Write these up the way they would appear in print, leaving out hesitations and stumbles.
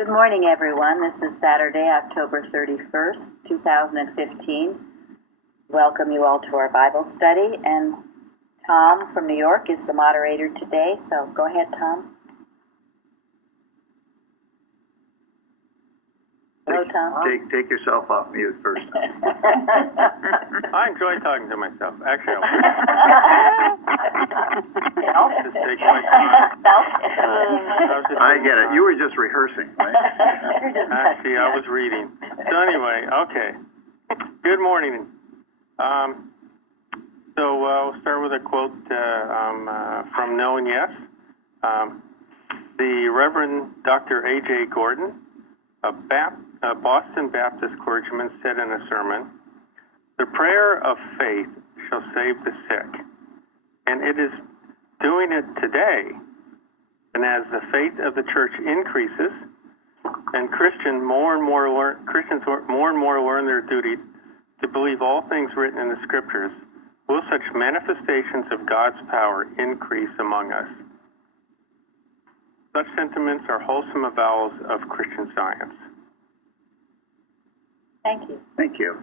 Good morning, everyone. This is Saturday, October 31st, 2015. Welcome you all to our Bible study, and Tom from New York is the moderator today, so go ahead, Tom. Hello, Tom. Take yourself off mute first. I enjoy talking to myself. Actually, I'll just take my time. I get it. You were just rehearsing, right? Actually, I was reading. So anyway, okay. Good morning. So we'll start with a quote from No and Yes. The Reverend Dr. A.J. Gordon, a Boston Baptist clergyman, said in a sermon, "The prayer of faith shall save the sick, and it is doing it today. And as the faith of the church increases, and Christians more and more learn their duty to believe all things written in the Scriptures, will such manifestations of God's power increase among us." Such sentiments are wholesome avowals of Christian Science. Thank you. Thank you.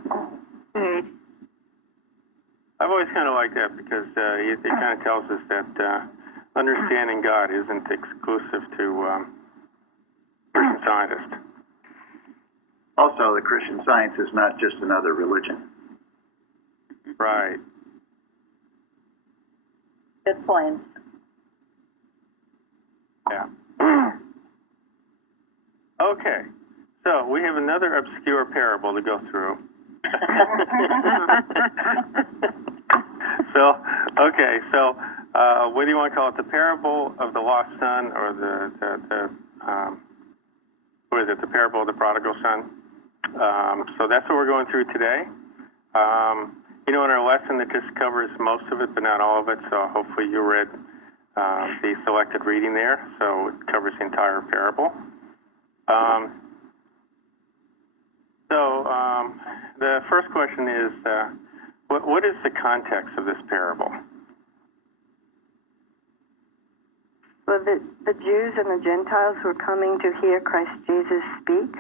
I've always kind of liked that because it kind of tells us that understanding God isn't exclusive to Christian scientists. Also, the Christian Science is not just another religion. Right. Good point. Yeah. Okay. So we have another obscure parable to go through. So what do you want to call it? The parable of the lost son, or what is it? The parable of the prodigal son. So that's what we're going through today. In our lesson, it just covers most of it, but not all of it. So hopefully you read the selected reading there. So it covers the entire parable. The first question is, what is the context of this parable? Well, the Jews and the Gentiles were coming to hear Christ Jesus speak,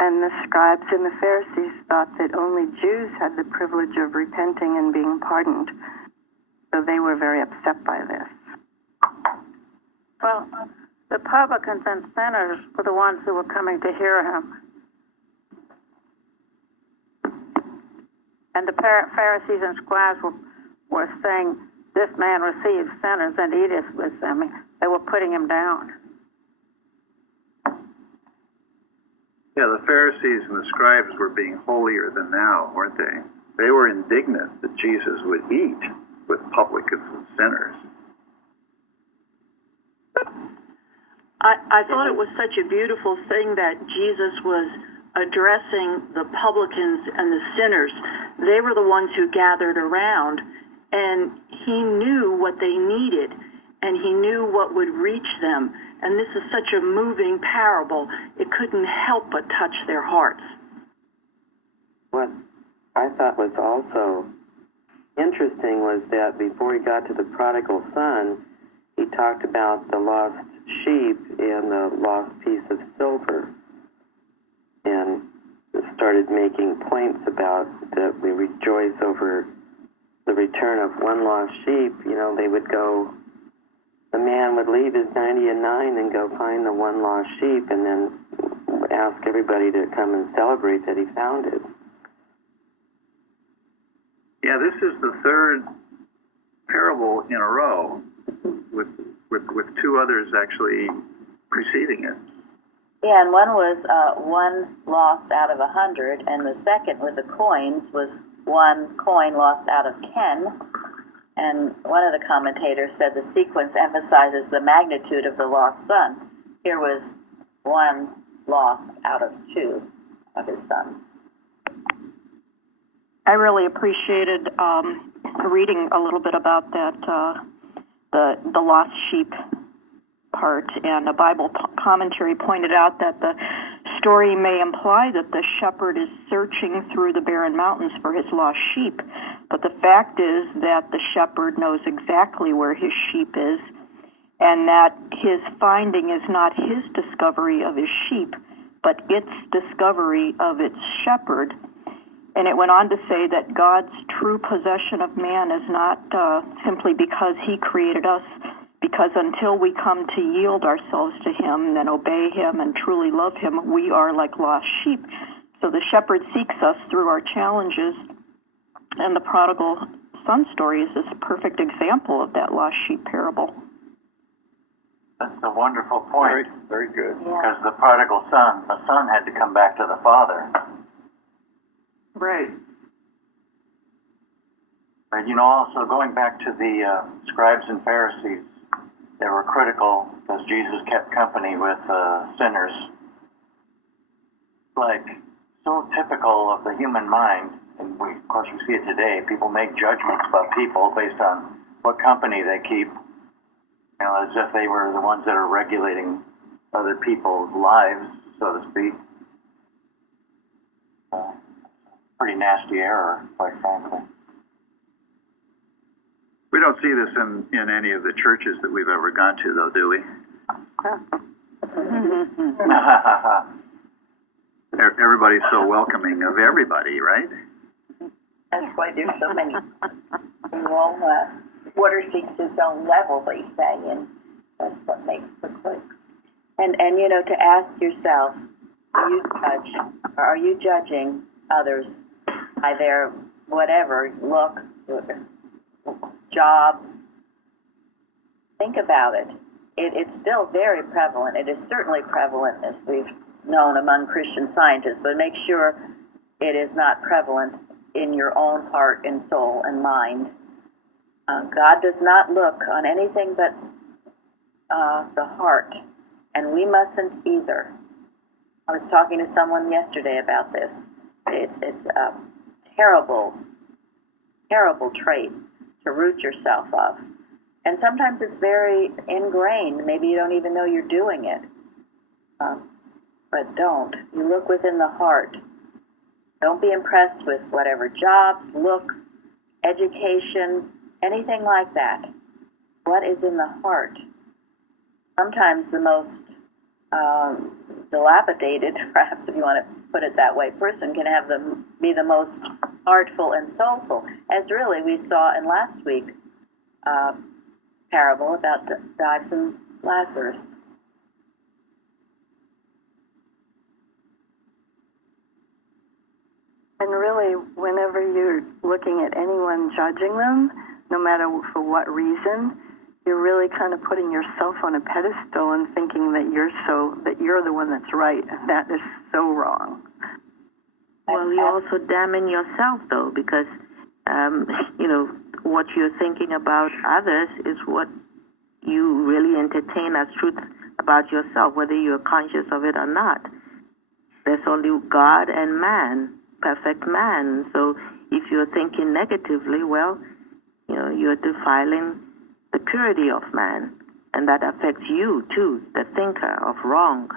and the scribes and the Pharisees thought that only Jews had the privilege of repenting and being pardoned. So they were very upset by this. Well, the publicans and sinners were the ones who were coming to hear him. And the Pharisees and scribes were saying, "This man receives sinners and eateth with them." They were putting him down. Yeah, the Pharisees and the scribes were being holier than thou, weren't they? They were indignant that Jesus would eat with publicans and sinners. I thought it was such a beautiful thing that Jesus was addressing the publicans and the sinners. They were the ones who gathered around, and he knew what they needed, and he knew what would reach them. And this is such a moving parable. It couldn't help but touch their hearts. What I thought was also interesting was that before he got to the prodigal son, he talked about the lost sheep and the lost piece of silver, and started making points about that we rejoice over the return of one lost sheep. They would go, the man would leave his 99 and go find the one lost sheep, and then ask everybody to come and celebrate that he found it. Yeah, this is the third parable in a row, with two others actually preceding it. Yeah, and one was one lost out of 100, and the second with the coins was one coin lost out of 10. And one of the commentators said the sequence emphasizes the magnitude of the lost son. Here was one lost out of 2 of his sons. I really appreciated reading a little bit about that, the lost sheep part, and a Bible commentary pointed out that the story may imply that the shepherd is searching through the barren mountains for his lost sheep, but the fact is that the shepherd knows exactly where his sheep is, and that his finding is not his discovery of his sheep, but its discovery of its shepherd. And it went on to say that God's true possession of man is not simply because he created us, because until we come to yield ourselves to him and obey him and truly love him, we are like lost sheep. So the shepherd seeks us through our challenges, and the prodigal son story is this perfect example of that lost sheep parable. That's a wonderful point. Very good. Because the prodigal son, the son had to come back to the father. Right. But also going back to the scribes and Pharisees, they were critical because Jesus kept company with sinners. Like, so typical of the human mind, and of course we see it today, people make judgments about people based on what company they keep, as if they were the ones that are regulating other people's lives, so to speak. Pretty nasty error, quite frankly. We don't see this in any of the churches that we've ever gone to, though, do we? Everybody's so welcoming of everybody, right? That's why there's so many. Water seeks its own level, they say, and that's what makes the click. And to ask yourself, do you judge, or are you judging others by their whatever look, job? Think about it. It's still very prevalent. It is certainly prevalent, as we've known, among Christian Scientists, but make sure it is not prevalent in your own heart and soul and mind. God does not look on anything but the heart, and we mustn't either. I was talking to someone yesterday about this. It's a terrible, terrible trait to root yourself of. And sometimes it's very ingrained. Maybe you don't even know you're doing it. But don't. You look within the heart. Don't be impressed with whatever jobs, looks, education, anything like that. What is in the heart? Sometimes the most dilapidated, perhaps if you want to put it that way, person can be the most heartful and soulful, as really we saw in last week's parable about Dives and Lazarus. And really, whenever you're looking at anyone judging them, no matter for what reason, you're really kind of putting yourself on a pedestal and thinking that you're the one that's right, and that is so wrong. Well, you're also damning yourself, though, because what you're thinking about others is what you really entertain as truth about yourself, whether you're conscious of it or not. There's only God and man, perfect man. So if you're thinking negatively, well, you're defiling the purity of man, and that affects you too, the thinker of wrong.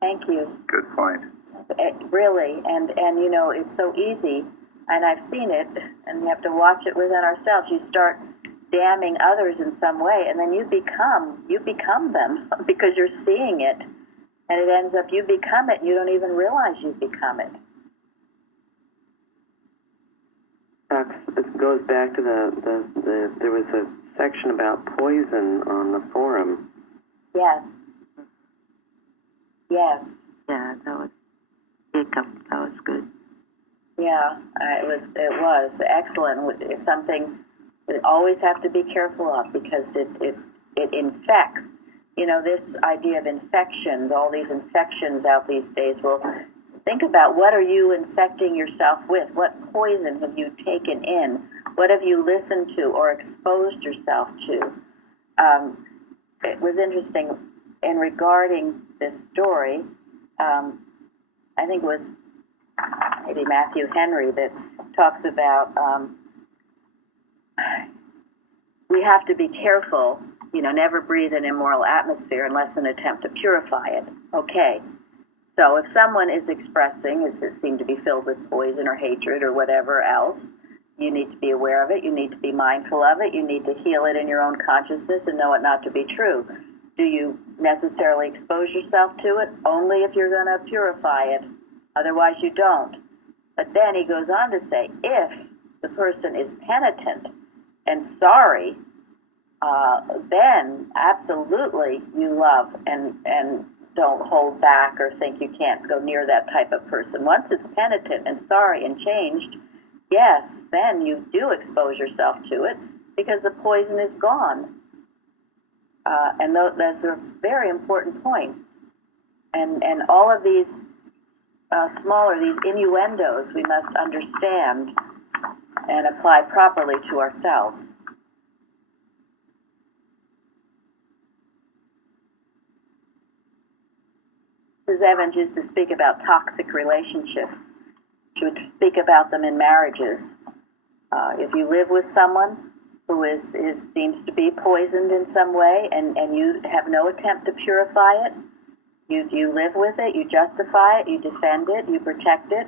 Thank you. Good point. Really, and it's so easy, and I've seen it, and we have to watch it within ourselves. You start damning others in some way, and then you become them because you're seeing it, and it ends up you become it, and you don't even realize you've become it. It goes back to there was a section about poison on the forum. Yes. Yes. Yeah, that was Jacob. That was good. Yeah, it was excellent. It's something we always have to be careful of because it infects. This idea of infections, all these infections out these days. Well, think about what are you infecting yourself with? What poison have you taken in? What have you listened to or exposed yourself to? It was interesting in regarding this story. I think it was maybe Matthew Henry that talks about we have to be careful, never breathe an immoral atmosphere unless an attempt to purify it. Okay. So if someone is expressing, it seemed to be filled with poison or hatred or whatever else, You need to be aware of it. You need to be mindful of it. You need to heal it in your own consciousness and know it not to be true. Do you necessarily expose yourself to it? Only if you're going to purify it. Otherwise, you don't. But then he goes on to say, if the person is penitent and sorry, then absolutely you love and don't hold back or think you can't go near that type of person. Once it's penitent and sorry and changed, yes, then you do expose yourself to it because the poison is gone. And those are very important points. And all of these these innuendos we must understand and apply properly to ourselves. Mrs. Evans used to speak about toxic relationships. She would speak about them in marriages. If you live with someone who seems to be poisoned in some way, and you have no attempt to purify it, you live with it, you justify it, you defend it, you protect it,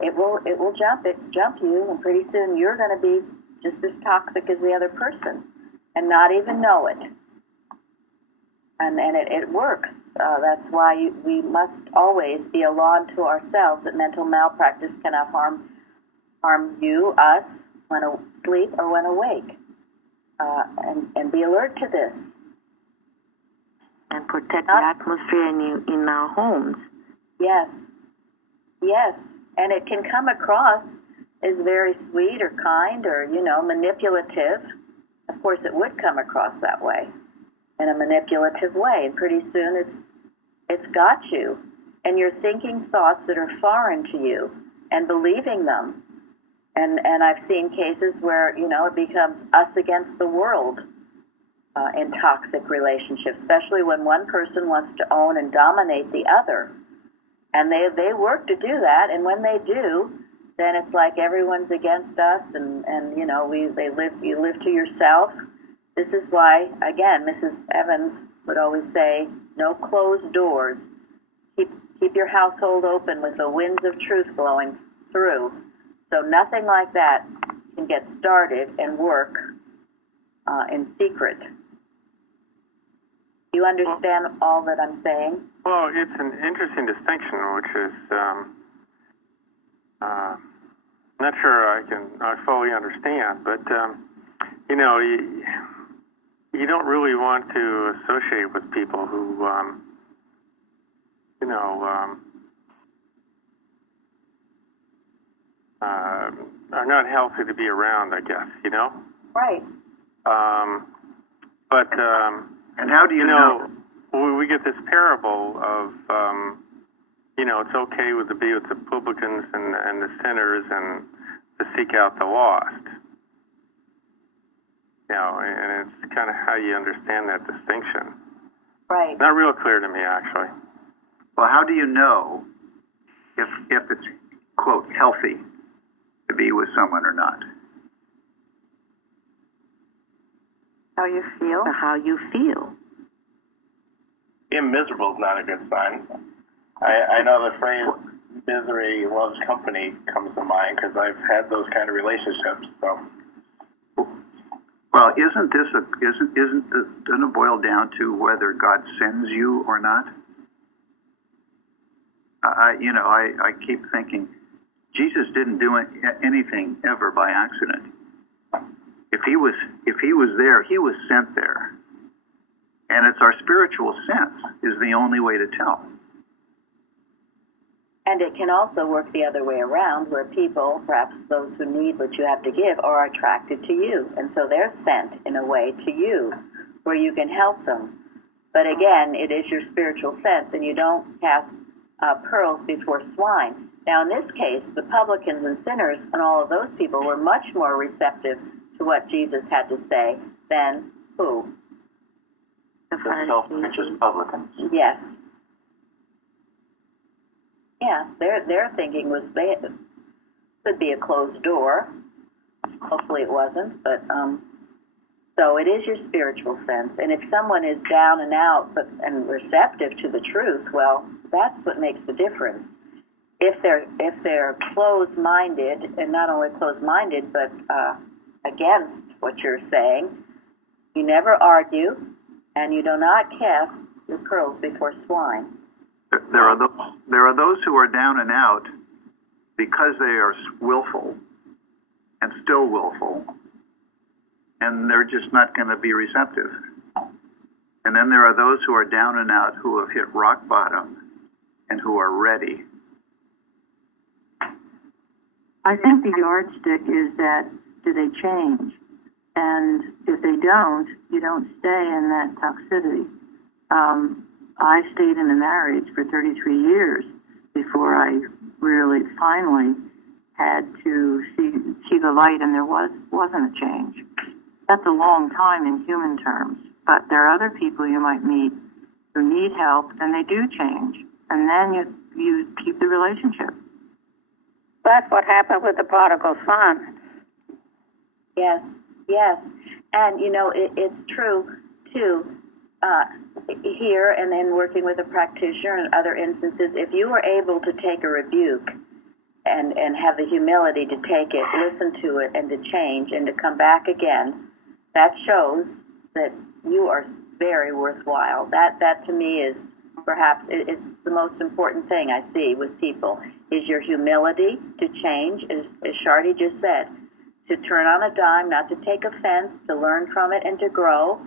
it will jump you, and pretty soon you're going to be just as toxic as the other person and not even know it. And it works. That's why we must always be a law unto ourselves that mental malpractice cannot harm you, us, when asleep or when awake. And be alert to this. And protect the atmosphere in our homes. Yes. Yes. And it can come across as very sweet or kind or, manipulative. Of course, it would come across that way, in a manipulative way. And pretty soon it's got you. And you're thinking thoughts that are foreign to you and believing them. And I've seen cases where, it becomes us against the world in toxic relationships, especially when one person wants to own and dominate the other. And they work to do that, and when they do, then it's like everyone's against us, and you live to yourself. This is why, again, Mrs. Evans would always say, no closed doors. Keep your household open with the winds of truth blowing through. So nothing like that can get started and work in secret. Do you understand all that I'm saying? Well, it's an interesting distinction, which is not sure I fully understand, but you don't really want to associate with people who are not healthy to be around, I guess, Right. And how do you know? We get this parable of, it's okay to be with the publicans and the sinners and to seek out the lost. And it's kind of how you understand that distinction. Right. Not real clear to me, actually. Well, how do you know if it's, quote, healthy to be with someone or not? How you feel? Or how you feel. Being miserable is not a good sign. I know the phrase "misery loves company" comes to mind because I've had those kind of relationships. So, well, doesn't it boil down to whether God sends you or not? I keep thinking Jesus didn't do anything ever by accident. If he was there, he was sent there. And it's our spiritual sense is the only way to tell. And it can also work the other way around, where people, perhaps those who need what you have to give, are attracted to you. And so they're sent, in a way, to you, where you can help them. But again, it is your spiritual sense, and you don't cast pearls before swine. Now, in this case, the publicans and sinners and all of those people were much more receptive to what Jesus had to say than who? The self-righteous publicans. Yes. Yeah, their thinking was they could be a closed door. Hopefully it wasn't, but so it is your spiritual sense. And if someone is down and out and receptive to the truth, well, that's what makes the difference. if they're closed-minded, and not only closed-minded, but against what you're saying, you never argue, and you do not cast your pearls before swine. There are those who are down and out because they are willful and still willful, and they're just not going to be receptive. And then there are those who are down and out who have hit rock bottom and who are ready. I think the yardstick is that, do they change? And if they don't, you don't stay in that toxicity. I stayed in a marriage for 33 years before I really finally had to see the light, and there wasn't a change. That's a long time in human terms. But there are other people you might meet who need help, and they do change. And then you keep the relationship. That's what happened with the prodigal son. Yes. And, it's true, too, here and in working with a practitioner and other instances, if you were able to take a rebuke and have the humility to take it, listen to it, and to change and to come back again, that shows that you are very worthwhile. That to me is perhaps it's the most important thing I see with people, is your humility to change, as Shardy just said, to turn on a dime, not to take offense, to learn from it and to grow,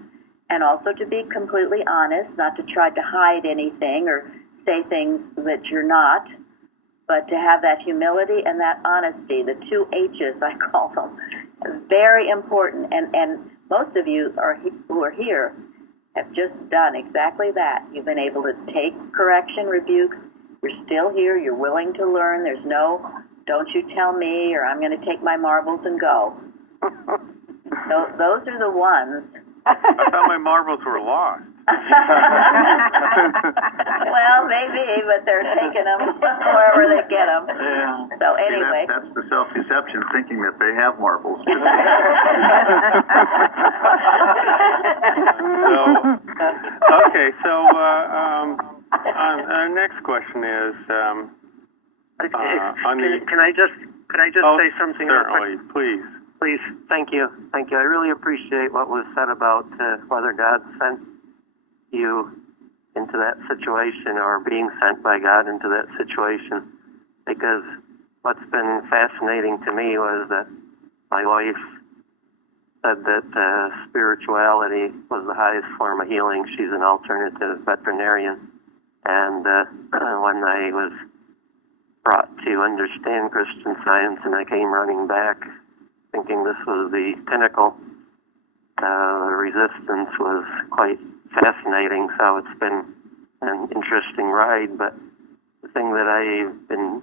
and also to be completely honest, not to try to hide anything or say things that you're not, but to have that humility and that honesty, the 2 H's, I call them, very important. And most of you who are here have just done exactly that. You've been able to take correction, rebukes. You're still here. You're willing to learn. There's no, don't you tell me, or I'm going to take my marbles and go. Those are the ones. I thought my marbles were lost. Well, maybe, but they're taking them wherever they get them. Yeah. So anyway. That's the self-deception, thinking that they have marbles. Our next question is, can I just say something? Certainly, please. Please, thank you. I really appreciate what was said about whether God sent you into that situation or being sent by God into that situation, because what's been fascinating to me was that my wife said that spirituality was the highest form of healing. She's an alternative veterinarian, and when I was brought to understand Christian Science and I came running back thinking this was the pinnacle, the resistance was quite fascinating. So it's been an interesting ride, but the thing that I've been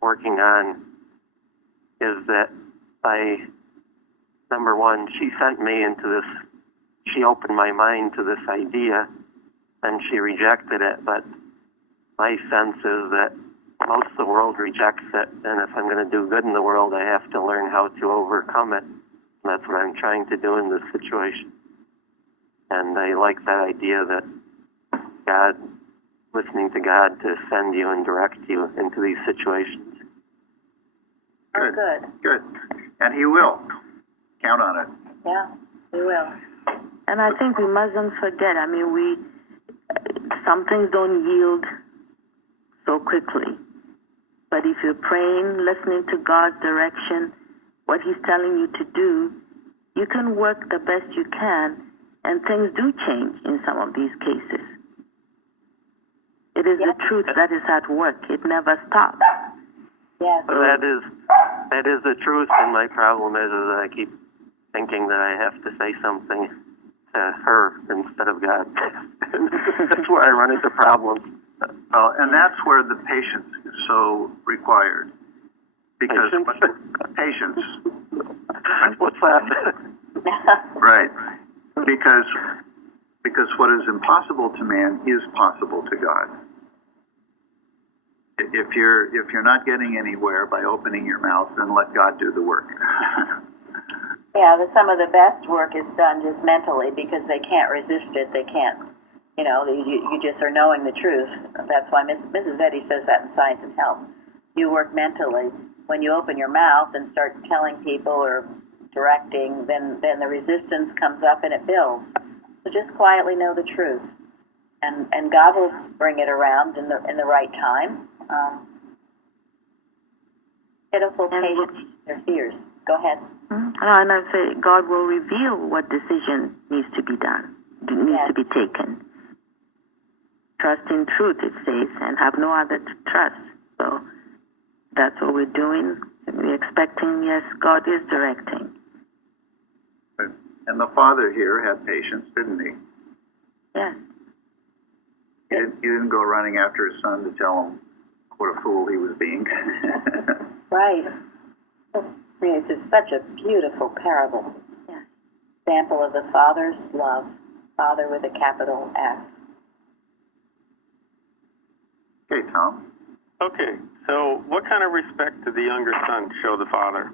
working on is that number one, she sent me into this, she opened my mind to this idea, and she rejected it, but my sense is that most of the world rejects it, and if I'm going to do good in the world, I have to learn how to overcome it. And that's what I'm trying to do in this situation. And I like that idea that God, listening to God to send you and direct you into these situations. Good. And He will. Count on it. Yeah, He will. And I think we mustn't forget, some things don't yield so quickly. But if you're praying, listening to God's direction, what He's telling you to do, you can work the best you can, and things do change in some of these cases. It is the truth that is at work. It never stops. Yes. So that is the truth, and my problem is that I keep thinking that I have to say something to her instead of God. That's where I run into problems. Well, and that's where the patience is so required. Because patience. What's that? Right. Because what is impossible to man is possible to God. If you're not getting anywhere by opening your mouth, then let God do the work. Yeah, some of the best work is done just mentally because they can't resist it. They can't. You just are knowing the truth. That's why Mrs. Eddy says that in Science and Health. you work mentally. When you open your mouth and start telling people or directing, then the resistance comes up and it builds. So just quietly know the truth, and God will bring it around in the right time. Pitiful patience, their fears. Go ahead. And I say God will reveal what decision needs to be done, needs to be taken. Trust in truth, it says, and have no other to trust. So that's what we're doing. We're expecting, yes, God is directing. And the father here had patience, didn't he? Yes. He didn't go running after his son to tell him what a fool he was being. Right. It's just such a beautiful parable. Yes. Example of the Father's love. Father with a capital F. Okay, Tom. Okay, so what kind of respect did the younger son show the father?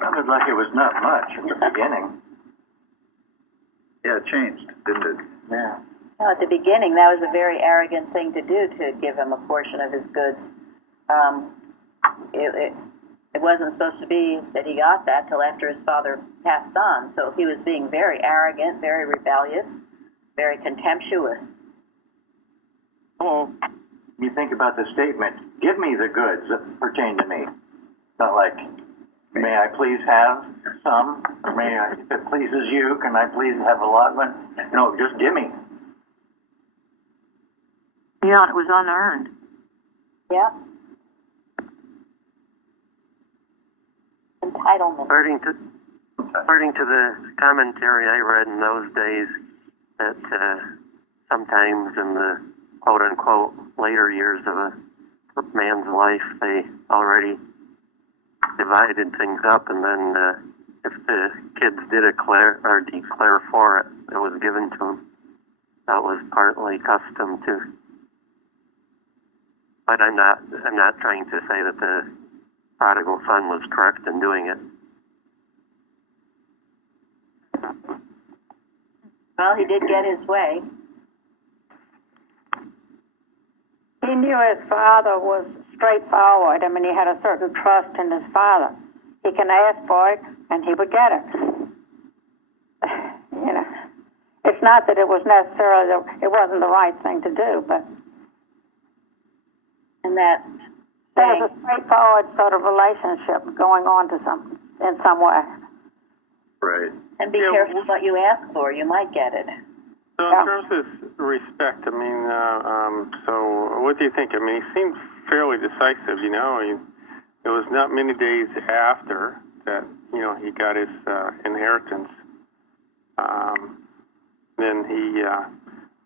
Sounded like it was not much at the beginning. Yeah, it changed, didn't it? Yeah. Well, at the beginning, that was a very arrogant thing to do, to give him a portion of his goods. It wasn't supposed to be that he got that till after his father passed on. So he was being very arrogant, very rebellious, very contemptuous. Well, you think about the statement, give me the goods that pertain to me. Not like, may I please have some? Or may I, if it pleases you, can I please have allotment? No, just give me. Yeah, it was unearned. Yep. Entitlement. According to the commentary I read in those days, that sometimes in the quote-unquote later years of a man's life, they already divided things up, and then if the kids did declare for it, it was given to them. That was partly custom too. But I'm not trying to say that the prodigal son was correct in doing it. Well, he did get his way. He knew his father was straightforward. I mean, he had a certain trust in his father. He can ask for it, and he would get it. You know, it's not that it was necessarily, it wasn't the right thing to do, but And that there was a straightforward sort of relationship going on in some way. Right. And be careful what you ask for. You might get it. So in terms of respect, I mean, so what do you think? I mean, he seemed fairly decisive, you know. It was not many days after that, you know, he got his inheritance. Then he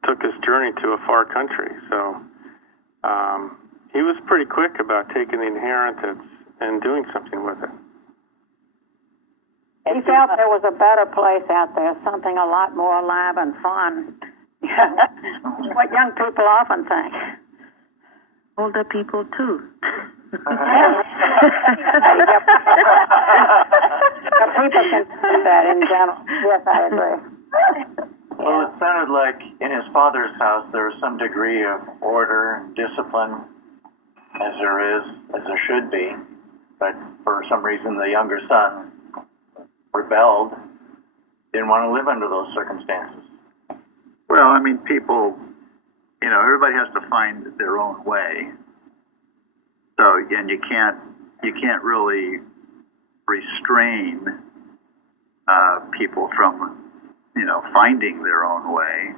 took his journey to a far country. So he was pretty quick about taking the inheritance and doing something with it. He felt there was a better place out there, something a lot more alive and fun. What young people often think. Older people too. People can see that in general. Yes, I agree. Well, it sounded like in his father's house there was some degree of order and discipline, as there should be. But for some reason, the younger son rebelled, didn't want to live under those circumstances. Well, I mean, people, you know, everybody has to find their own way. So again, you can't really restrain people from, you know, finding their own way.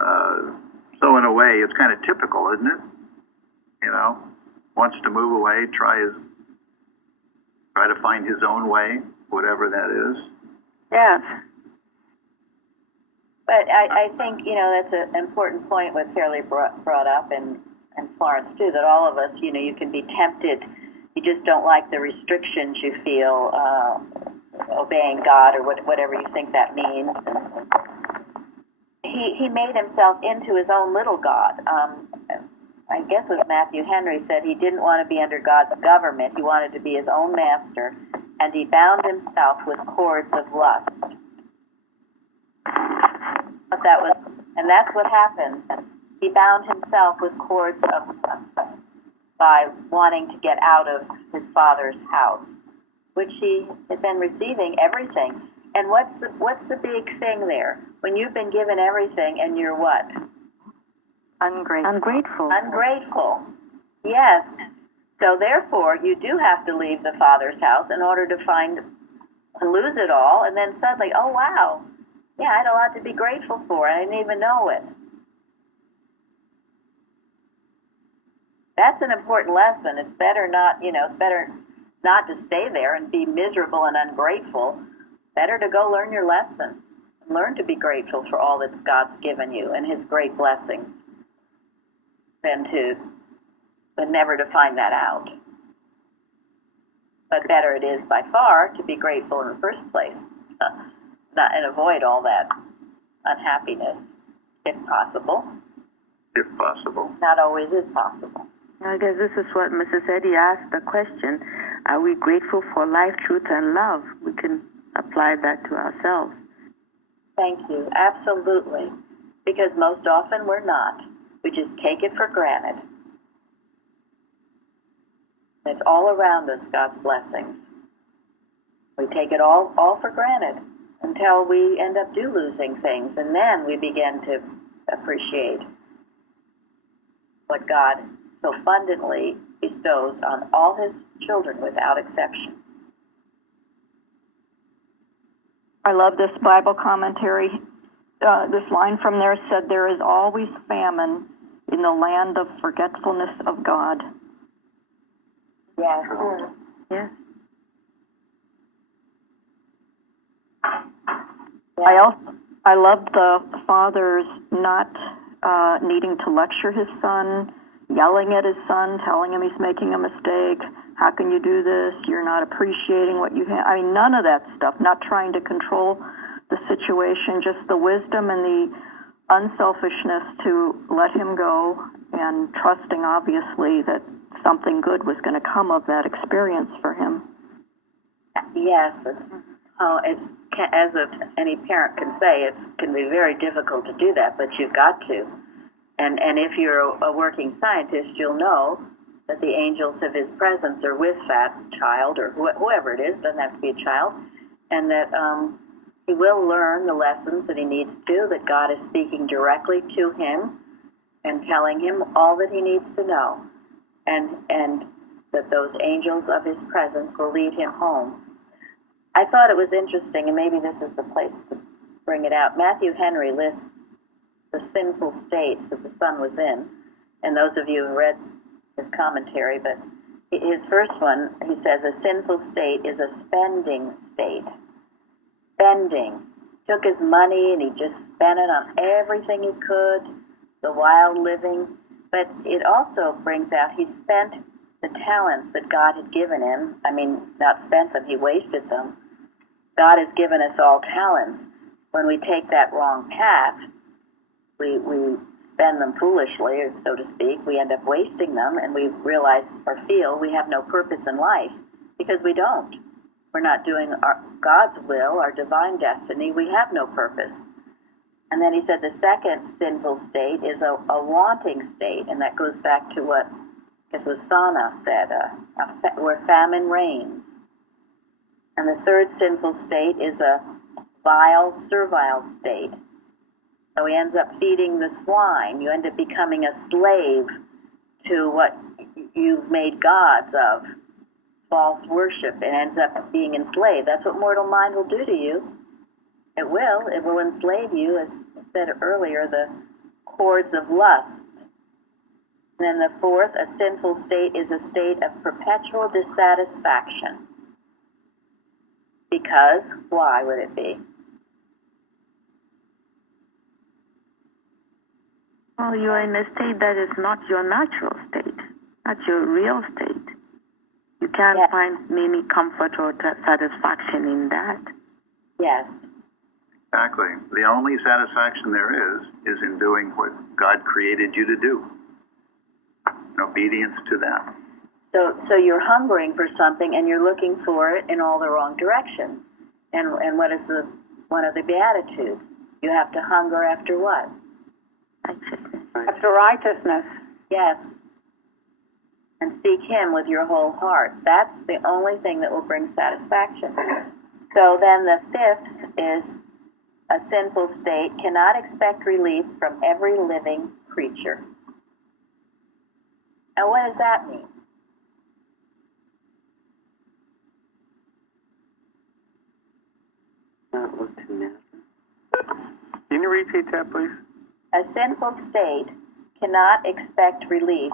So in a way, it's kind of typical, isn't it? You know, wants to move away, try to find his own way, whatever that is. Yes. But I think, you know, that's an important point what Fairley brought up, and Florence too, that all of us, you know, you can be tempted. You just don't like the restrictions you feel obeying God or whatever you think that means. He made himself into his own little God. I guess it was Matthew Henry said he didn't want to be under God's government. He wanted to be his own master, and he bound himself with cords of lust. But that was And that's what happened. He bound himself with cords by wanting to get out of his father's house, which he had been receiving everything. And what's the big thing there? When you've been given everything and you're what? Ungrateful. Ungrateful. Yes. So therefore, you do have to leave the Father's house in order to lose it all, and then suddenly, oh wow, yeah, I had a lot to be grateful for, and I didn't even know it. That's an important lesson. It's better not to stay there and be miserable and ungrateful. Better to go learn your lesson. Learn to be grateful for all that God's given you and His great blessings, than never to find that out. But better it is by far to be grateful in the first place, and avoid all that unhappiness, if possible. If possible. Not always is possible. I guess this is what Mrs. Eddy asked the question. Are we grateful for life, truth, and love? We can apply that to ourselves. Thank you. Absolutely. Because most often we're not. We just take it for granted. It's all around us, God's blessings. We take it all for granted until we end up losing things, and then we begin to appreciate what God so abundantly bestows on all His children without exception. I love this Bible commentary. This line from there said, "There is always famine in the land of forgetfulness of God." Yes. Yes. I love the father's not needing to lecture his son, yelling at his son, telling him he's making a mistake. How can you do this? You're not appreciating what you have. I mean, none of that stuff. Not trying to control the situation, just the wisdom and the unselfishness to let him go, and trusting, obviously, that something good was going to come of that experience for him. Yes. As any parent can say, it can be very difficult to do that, but you've got to. And if you're a working scientist, you'll know that the angels of His presence are with that child, or whoever it is, doesn't have to be a child, and that he will learn the lessons that he needs to, that God is speaking directly to him and telling him all that he needs to know, and that those angels of His presence will lead him home. I thought it was interesting, and maybe this is the place to bring it out. Matthew Henry lists the sinful states that the Son was in, and those of you who read his commentary, but his first one, he says, a sinful state is a spending state. Spending. Took his money and he just spent it on everything he could, the wild living, but it also brings out he spent the talents that God had given him. I mean, not spent them, he wasted them. God has given us all talents. When we take that wrong path, we spend them foolishly, or so to speak. We end up wasting them, and we realize or feel we have no purpose in life because we don't. We're not doing God's will, our divine destiny. We have no purpose. And then he said the second sinful state is a wanting state, and that goes back to what Sana said, where famine reigns. And the third sinful state is a vile, servile state. So he ends up feeding the swine. You end up becoming a slave to what you've made gods of, false worship, and ends up being enslaved. That's what mortal mind will do to you. It will enslave you, as I said earlier, the cords of lust. And then the fourth, a sinful state, is a state of perpetual dissatisfaction. Because, why would it be? Well, you're in a state that is not your natural state, not your real state. You can't find any comfort or satisfaction in that. Yes. Exactly. The only satisfaction there is in doing what God created you to do. In obedience to that. So you're hungering for something, and you're looking for it in all the wrong directions. And what is one of the Beatitudes? You have to hunger after what? to righteousness. Yes. And seek Him with your whole heart. That's the only thing that will bring satisfaction. So then the fifth is a sinful state cannot expect relief from every living creature. Now, what does that mean? Can you repeat that, please? A sinful state cannot expect relief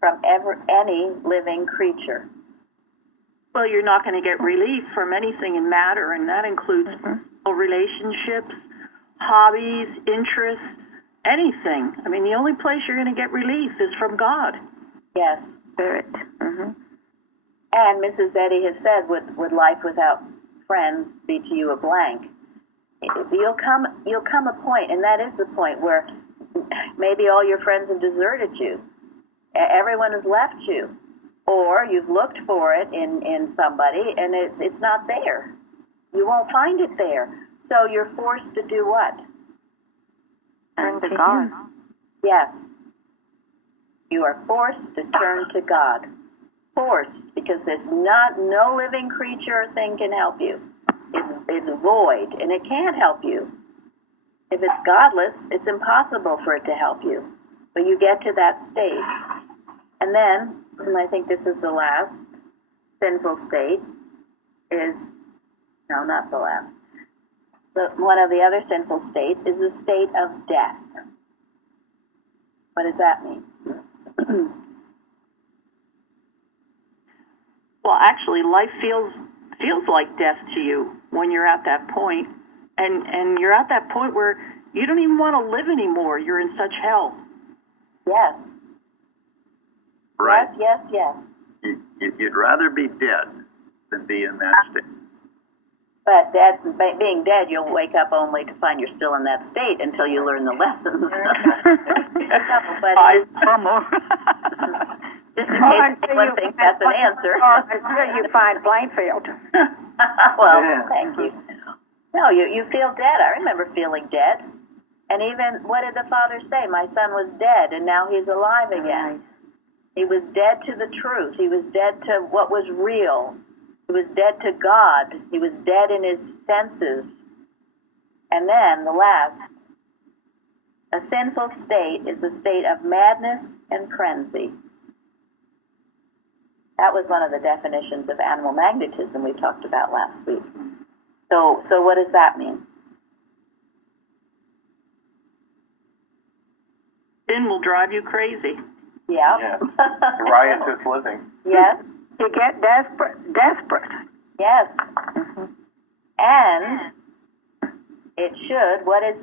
from any living creature. Well, you're not going to get relief from anything in matter, and that includes relationships, hobbies, interests, anything. I mean, the only place you're going to get relief is from God. Yes. Spirit. And Mrs. Eddy has said, would life without friends be to you a blank? You'll come a point, and that is the point, where maybe all your friends have deserted you. Everyone has left you. Or you've looked for it in somebody, and it's not there. You won't find it there. So you're forced to do what? Turn to God. Yes. You are forced to turn to God. Forced, because there's no living creature or thing can help you. It's void, and it can't help you. If it's godless, it's impossible for it to help you. But you get to that stage. And then, and I think this is the last sinful state, no, not the last. One of the other sinful states is the state of death. What does that mean? Well, actually, life feels like death to you when you're at that point. And you're at that point where you don't even want to live anymore. You're in such hell. Yes. Right. Yes. You'd rather be dead than be in that state. But being dead, you'll wake up only to find you're still in that state until you learn the lessons. Just in case anyone thinks that's an answer. Until you find Plainfield. Well, thank you. No, you feel dead. I remember feeling dead. And even, what did the Father say? My son was dead, and now he's alive again. He was dead to the truth. He was dead to what was real. He was dead to God. He was dead in his senses. And then, the last, a sinful state is a state of madness and frenzy. That was one of the definitions of animal magnetism we talked about last week. So what does that mean? Sin will drive you crazy. Yeah. Yes. Riotous living. Yes. You get desperate. Yes. And it should. What is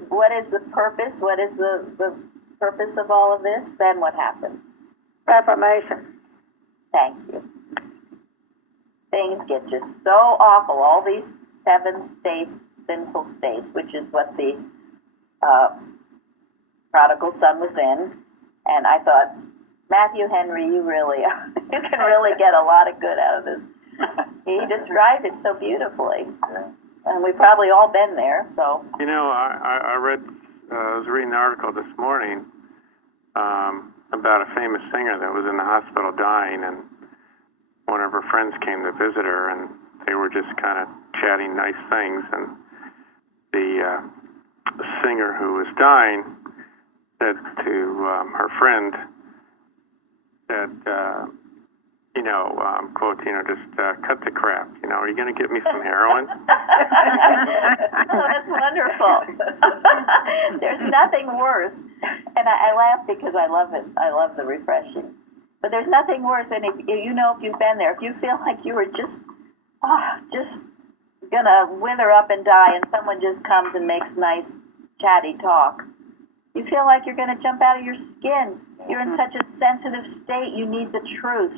the purpose? What is the purpose of all of this? Then what happens? Reformation. Thank you. Things get just so awful. All these 7 states, sinful states, which is what the prodigal son was in. And I thought, Matthew Henry, you can really get a lot of good out of this. He described it so beautifully. And we've probably all been there, so. You know, I was reading an article this morning about a famous singer that was in the hospital dying, and one of her friends came to visit her, and they were just kind of chatting nice things, and the singer who was dying said to her friend that, quote, just cut the crap, are you going to get me some heroin? Oh, that's wonderful. There's nothing worse, and I laugh because I love it. I love the refreshing. But there's nothing worse than if you've been there, if you feel like you were just gonna wither up and die, and someone just comes and makes nice, chatty talk. You feel like you're gonna jump out of your skin. You're in such a sensitive state. You need the truth.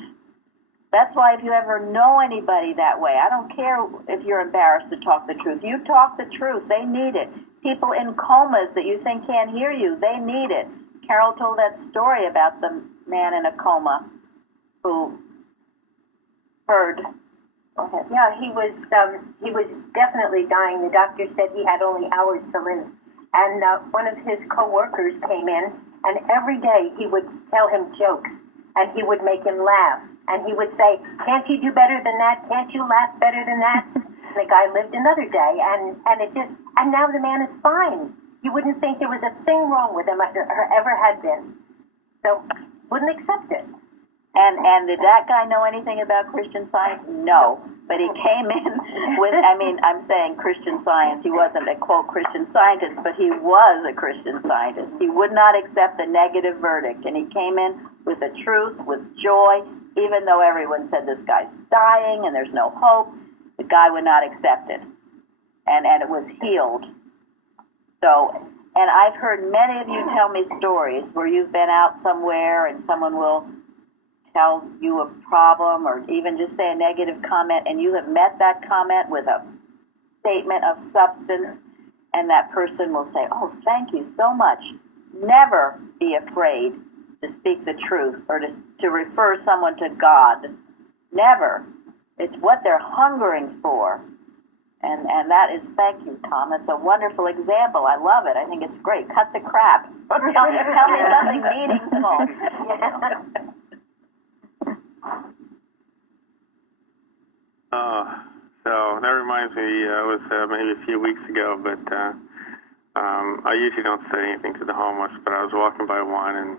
That's why if you ever know anybody that way, I don't care if you're embarrassed to talk the truth. You talk the truth. They need it. People in comas that you think can't hear you, they need it. Carol told that story about the man in a coma who heard. Go ahead. Yeah, he was definitely dying. The doctor said he had only hours to live. And one of his co-workers came in, and every day he would tell him jokes, and he would make him laugh, and he would say, "Can't you do better than that? Can't you laugh better than that?" And the guy lived another day, and now the man is fine. You wouldn't think there was a thing wrong with him or ever had been. So, wouldn't accept it. And did that guy know anything about Christian Science? No. But he came in with, I'm saying Christian Science. He wasn't a, quote, Christian Scientist, but he was a Christian Scientist. He would not accept the negative verdict. And he came in with the truth, with joy, even though everyone said this guy's dying and there's no hope. The guy would not accept it. And it was healed. So, and I've heard many of you tell me stories where you've been out somewhere and someone will tell you a problem or even just say a negative comment, and you have met that comment with a statement of substance, and that person will say, "Oh, thank you so much." Never be afraid to speak the truth or to refer someone to God. Never. It's what they're hungering for. And that is, thank you, Tom. That's a wonderful example. I love it. I think it's great. Cut the crap. Tell me something meaningful. So that reminds me, it was maybe a few weeks ago, but I usually don't say anything to the homeless, but I was walking by one, and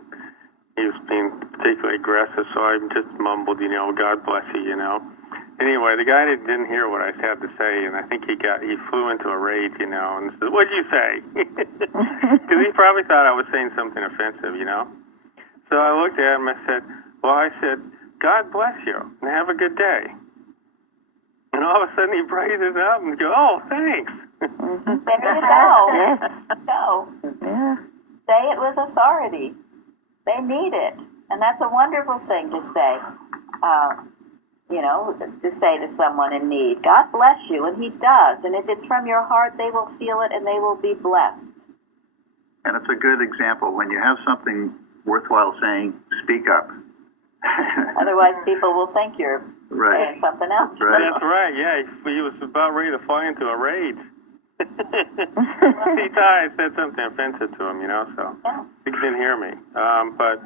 he was being particularly aggressive, so I just mumbled, "God bless you," Anyway, the guy didn't hear what I had to say, and I think he flew into a rage, and said, "What'd you say?" Because he probably thought I was saying something offensive, So I looked at him, I said, "God bless you, and have a good day." And all of a sudden he raises up and goes, "Oh, thanks." There you go. Go. Yeah. Say it with authority. They need it. And that's a wonderful thing to say. To say to someone in need, "God bless you," and He does. And if it's from your heart, they will feel it and they will be blessed. And it's a good example. When you have something worthwhile saying, speak up. Otherwise, people will think you're saying something else. Right. That's right. Yeah, he was about ready to fly into a rage. He thought I said something offensive to him, so he didn't hear me. But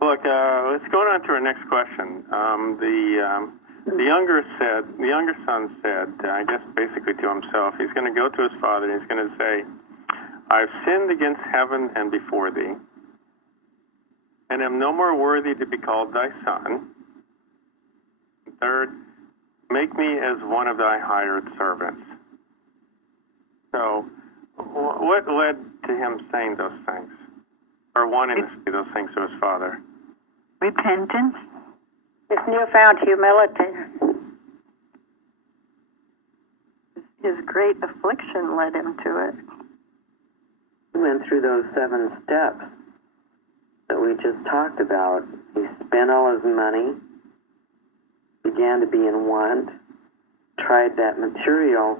look, let's go on to our next question. The younger son said, I guess basically to himself, he's going to go to his father and he's going to say, "I've sinned against heaven and before thee, and am no more worthy to be called thy son. Third, make me as one of thy hired servants." So, what led to him saying those things, or wanting to say those things to his father? Repentance. His newfound humility. His great affliction led him to it. He went through those 7 steps that we just talked about. He spent all his money, began to be in want, tried that material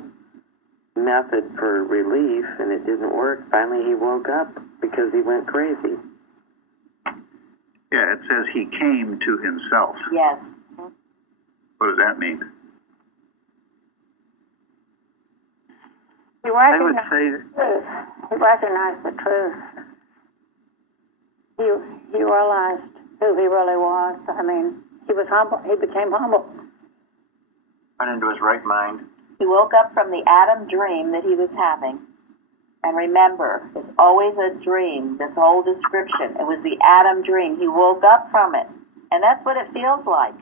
method for relief, and it didn't work. Finally, he woke up because he went crazy. Yeah, it says he came to himself. Yes. What does that mean? He recognized the truth. He realized who he really was. He was humble. He became humble. Went into his right mind. He woke up from the Adam dream that he was having. And remember, it's always a dream, this whole description. It was the Adam dream. He woke up from it. And that's what it feels like.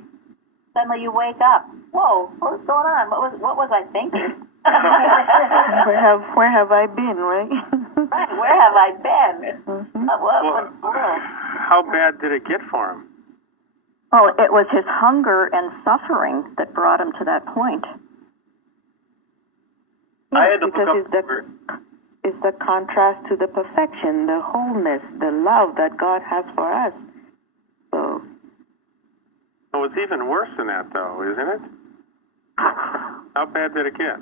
Suddenly you wake up. Whoa, what's going on? What was I thinking? Where have I been, right? Right, where have I been? Mm-hmm. How bad did it get for him? Oh, it was his hunger and suffering that brought him to that point. I had to because it's the contrast to the perfection, the wholeness, the love that God has for us. So It was even worse than that, though, isn't it? How bad did it get?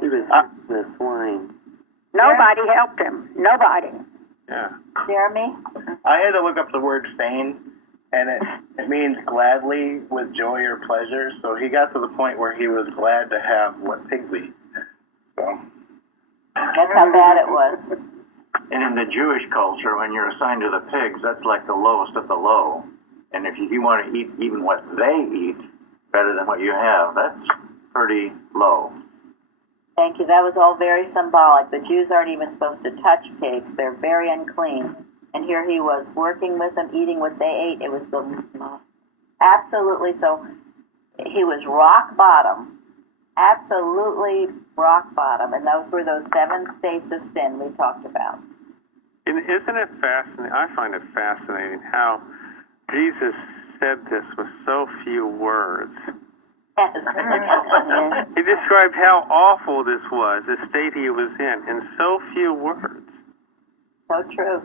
He was in the swine. Nobody helped him. Nobody. Yeah. Jeremy? I had to look up the word fain, and it means gladly, with joy or pleasure. So he got to the point where he was glad to have what pigs eat. So. That's how bad it was. And in in the Jewish culture, when you're assigned to the pigs, that's like the lowest of the low. And if you want to eat even what they eat better than what you have, that's pretty low. Thank you. That was all very symbolic. The Jews aren't even supposed to touch pigs. They're very unclean. And here he was working with them, eating what they ate. It was absolutely so. He was rock bottom. Absolutely rock bottom. And those were those 7 states of sin we talked about. And isn't it fascinating? I find it fascinating how Jesus said this with so few words. Yes. He described how awful this was, the state he was in so few words. So true.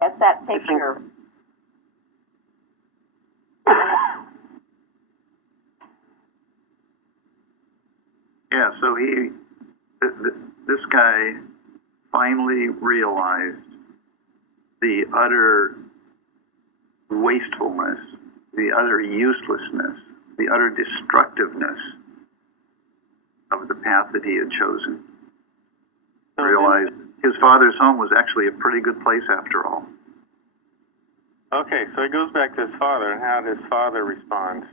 That's that picture. Yeah, so this guy finally realized the utter wastefulness, the utter uselessness, the utter destructiveness of the path that he had chosen. Realized his father's home was actually a pretty good place after all. Okay, so he goes back to his father, and how did his father respond?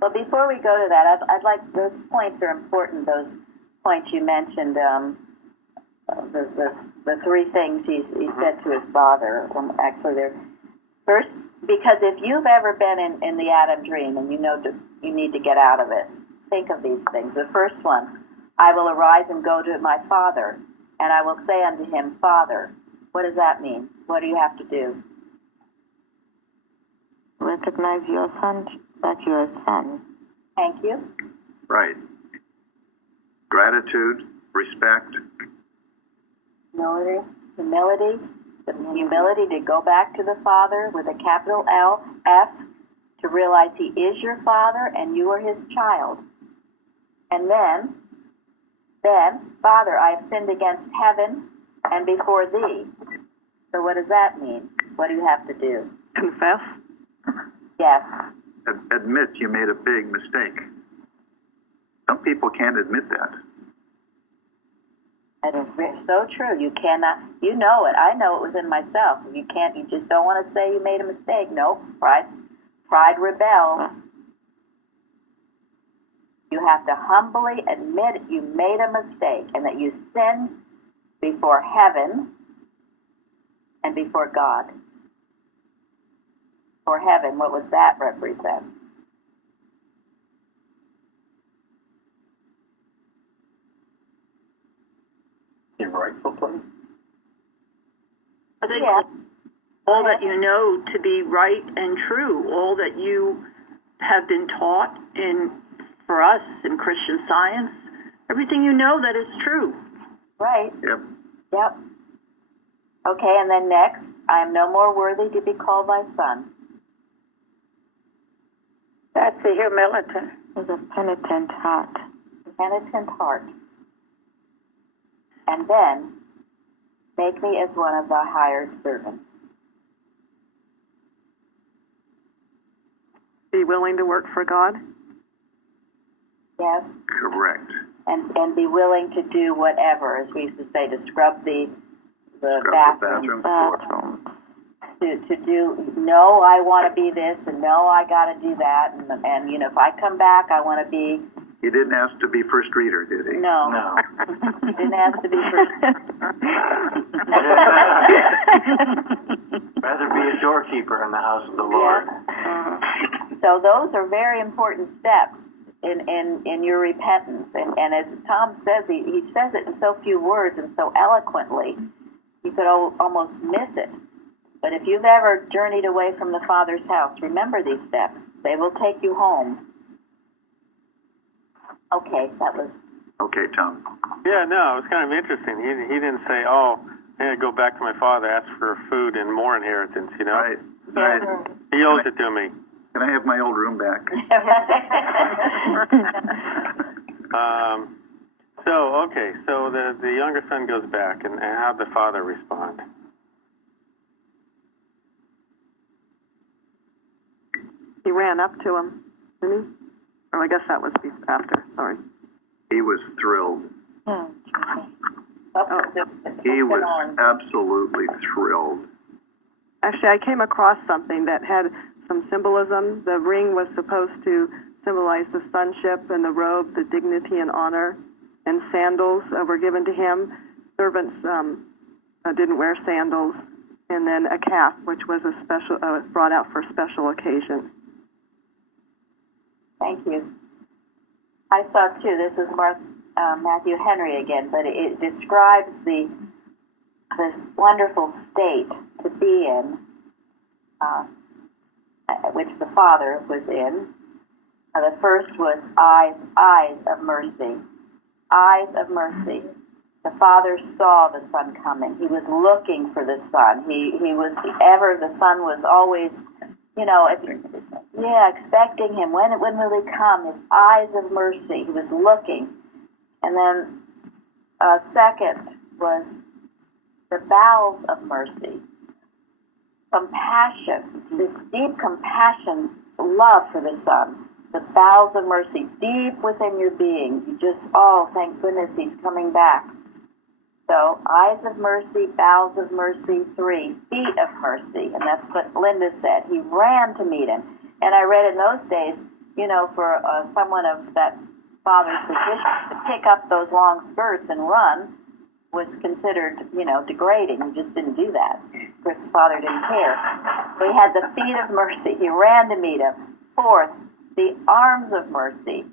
Well, before we go to that, I'd like, those points are important, those points you mentioned, the 3 things he said to his father. Actually, they're first, because if you've ever been in the Adam dream and you know you need to get out of it, think of these things. The first one, I will arise and go to my father, and I will say unto him, Father. What does that mean? What do you have to do? Recognize your son, that you're a son. Thank you. Right. Gratitude, respect. Humility, the humility to go back to the Father with a capital L, F, to realize he is your Father and you are his child. And then, Father, I have sinned against heaven and before thee. So what does that mean? What do you have to do? Confess? Yes. Admit you made a big mistake. Some people can't admit that. That is so true. You cannot, you know it. I know it within myself. You just don't want to say you made a mistake. No, pride rebels. You have to humbly admit you made a mistake and that you sinned before heaven and before God. For heaven, what would that represent? Your rightful place? I think all that you know to be right and true, all that you have been taught for us in Christian Science, everything you know that is true. Right. Yep. Okay, and then next, I am no more worthy to be called thy son. That's the humility. With a penitent heart. Penitent heart. And then, make me as one of thy hired servants. Be willing to work for God? Yes. Correct. And be willing to do whatever, as we used to say, to scrub the bathroom. To do, no, I want to be this, and no, I got to do that, and you know, if I come back, I want to be. He didn't ask to be first reader, did he? No. He didn't ask to be first. Rather be a doorkeeper in the house of the Lord. Yeah. So those are very important steps in your repentance, and as Tom says, he says it in so few words and so eloquently, you could almost miss it. But if you've ever journeyed away from the Father's house, remember these steps. They will take you home. Okay, that was... Okay, Tom. Yeah, no, it was kind of interesting. He didn't say, oh, I'm going to go back to my father, ask for food and more inheritance, you know? Right. He owes it to me. Can I have my old room back? So the younger son goes back, and how'd the father respond? He ran up to him, didn't he? Or I guess that was after, sorry. He was thrilled. Oh, He was absolutely thrilled. Actually, I came across something that had some symbolism. The ring was supposed to symbolize the sonship, and the robe, the dignity and honor, and sandals were given to him. Servants didn't wear sandals, and then a calf, which was a special brought out for special occasion. Thank you. I saw too. This is Matthew Henry again, but it describes this wonderful state to be in, which the Father was in. The first was eyes of mercy. Eyes of mercy. The Father saw the Son coming. He was looking for the Son. He was the Son was always, expecting him. When will he come? His eyes of mercy. He was looking. And then second was the bowels of mercy. Compassion, this deep compassion, love for the Son. The bowels of mercy, deep within your being. You just, thank goodness he's coming back. So, eyes of mercy, bowels of mercy. 3, feet of mercy. And that's what Linda said. He ran to meet him. And I read in those days, for someone of that father's position to pick up those long skirts and run was considered, degrading. You just didn't do that. Of course, the Father didn't care. So he had the feet of mercy. He ran to meet him. 4th, the arms of mercy.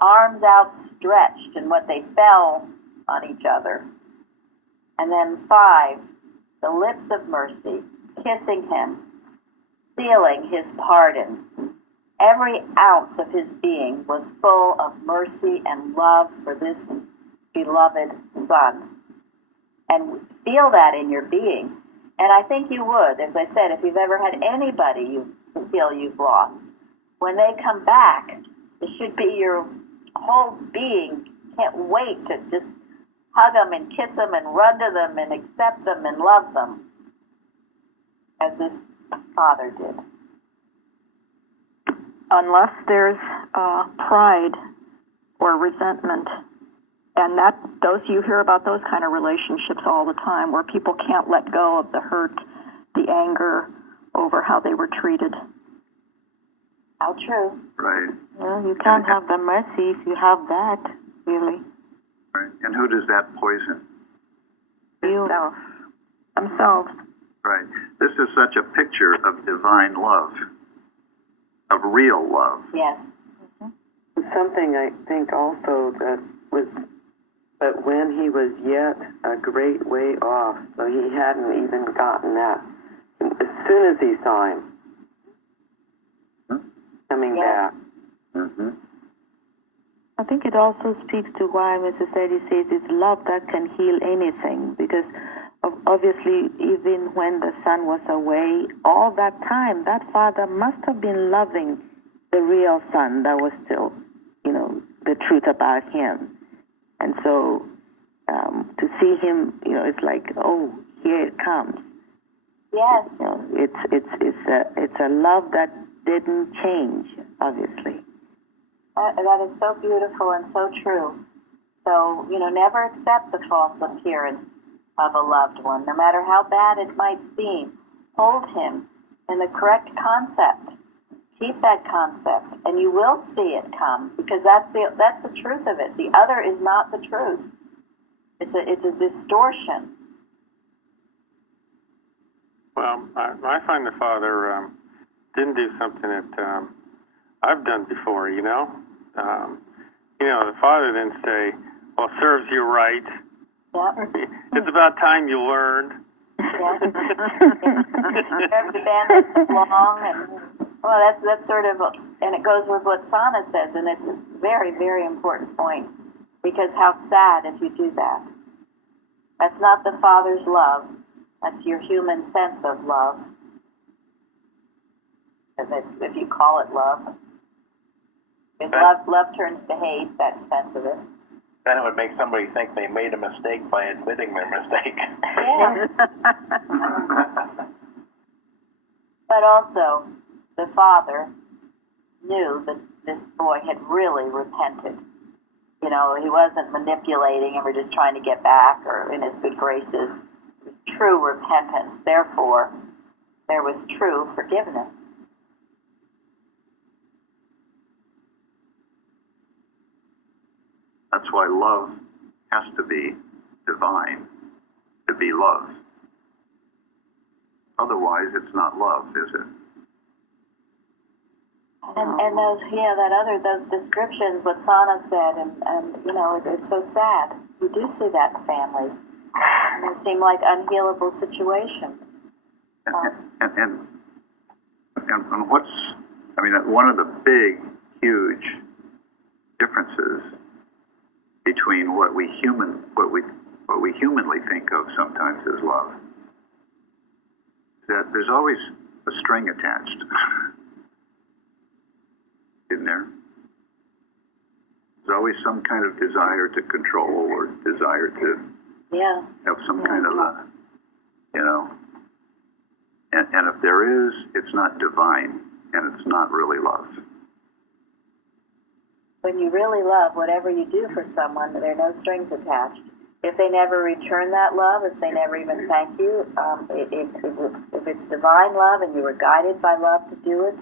Arms outstretched, and what they fell on each other. And then 5, the lips of mercy, kissing him, sealing his pardon. Every ounce of his being was full of mercy and love for this beloved Son. And feel that in your being. And I think you would, as I said, if you've ever had anybody you feel you've lost, when they come back, it should be your whole being. Can't wait to just hug them and kiss them and run to them and accept them and love them, as this Father did. Unless there's pride or resentment, and you hear about those kind of relationships all the time, where people can't let go of the hurt, the anger over how they were treated. How true. Right. Well, you can't have the mercy if you have that, really. Right. And who does that poison? Yourself. Themselves. Right. This is such a picture of divine love, of real love. Yes. Mm-hmm. Something I think also that when he was yet a great way off, so he hadn't even gotten that. As soon as he saw him coming back. Mm-hmm. I think it also speaks to why Mrs. Eddy says it's love that can heal anything, because obviously even when the Son was away, all that time, that Father must have been loving the real Son that was still, the truth about him. And so to see him, it's like, oh, here it comes. Yes. It's a love that didn't change, obviously. That is so beautiful and so true. So, never accept the false appearance of a loved one, no matter how bad it might seem. Hold him in the correct concept. Keep that concept, and you will see it come, because that's the truth of it. The other is not the truth. It's a distortion. Well, I find the Father didn't do something that I've done before, the Father didn't say, well, serves you right. Yep. It's about time you learned. Yes. Every band that's long, and that's sort of, and it goes with what Sana says, and it's a very, very important point, because how sad if you do that. That's not the Father's love. That's your human sense of love. If you call it love. If love turns to hate, that sense of it. Then it would make somebody think they made a mistake by admitting their mistake. Yeah. But also, the Father knew that this boy had really repented. he wasn't manipulating and we're just trying to get back or in his good graces. It was true repentance. Therefore, there was true forgiveness. That's why love has to be divine to be love. Otherwise, it's not love, is it? And those, those descriptions, what Sana said, and it's so sad. You do see that in families. And they seem like unhealable situations. And what's, one of the big, huge differences between what we humanly think of sometimes as love is that there's always a string attached. In there. There's always some kind of desire to control or desire to have some kind of and if there is, it's not divine and it's not really love. When you really love, whatever you do for someone, there are no strings attached. If they never return that love, if they never even thank you, if it's divine love and you were guided by love to do it,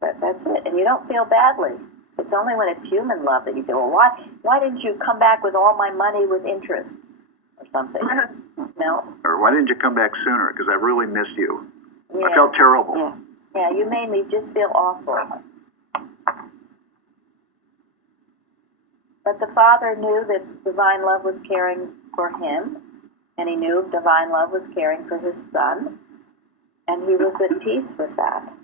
that's it. And you don't feel badly. It's only when it's human love that you say, well, why didn't you come back with all my money with interest or something? No. Or why didn't you come back sooner? Because I really miss you. Yeah. I felt terrible. Yeah, you made me just feel awful. But the Father knew that divine love was caring for him, and he knew divine love was caring for his Son, and he was at peace with that.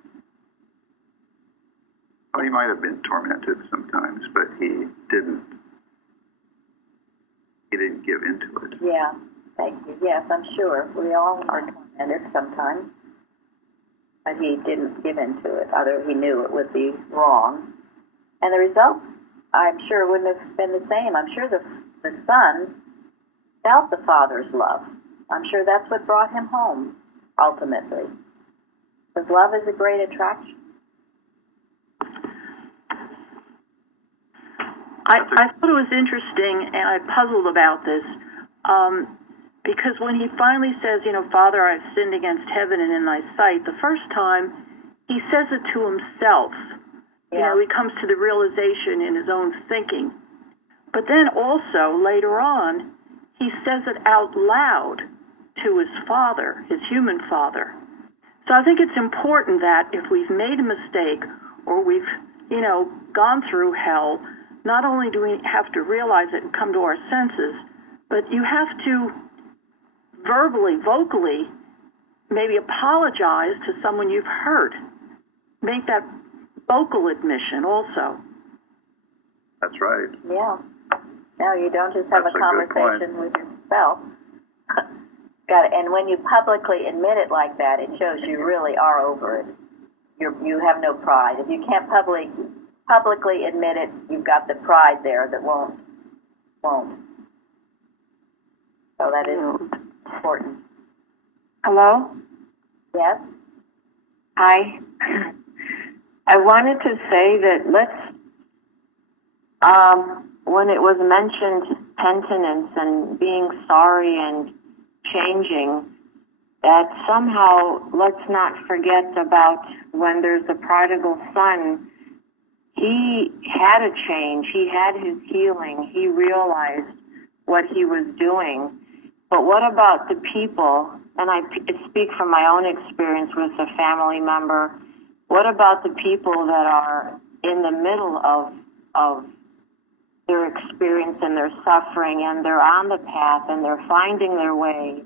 Well, he might have been tormented sometimes, but he didn't give into it. Yeah, thank you. Yes, I'm sure. We all are tormented sometimes, but he didn't give into it. He knew it would be wrong. And the result, I'm sure, wouldn't have been the same. I'm sure the Son felt the Father's love. I'm sure that's what brought him home, ultimately. Because love is a great attraction. I thought it was interesting, and I puzzled about this, because when he finally says, Father, I've sinned against heaven and in thy sight, the first time, he says it to himself. Yeah. He comes to the realization in his own thinking. But then also, later on, he says it out loud to his Father, his human Father. So I think it's important that if we've made a mistake or we've, gone through hell, not only do we have to realize it and come to our senses, but you have to verbally, vocally, maybe apologize to someone you've hurt. Make that vocal admission also. That's right. Yeah. No, you don't just have That's a conversation with yourself. And when you publicly admit it like that, it shows you really are over it. You have no pride. If you can't publicly admit it, you've got the pride there that won't. So that is important. Hello? Yes? Hi. I wanted to say that when it was mentioned penitence and being sorry and changing, that somehow let's not forget about when there's the prodigal son. He had a change. He had his healing. He realized what he was doing. But what about the people? And I speak from my own experience with a family member. What about the people that are in the middle of their experience and their suffering, and they're on the path and they're finding their way?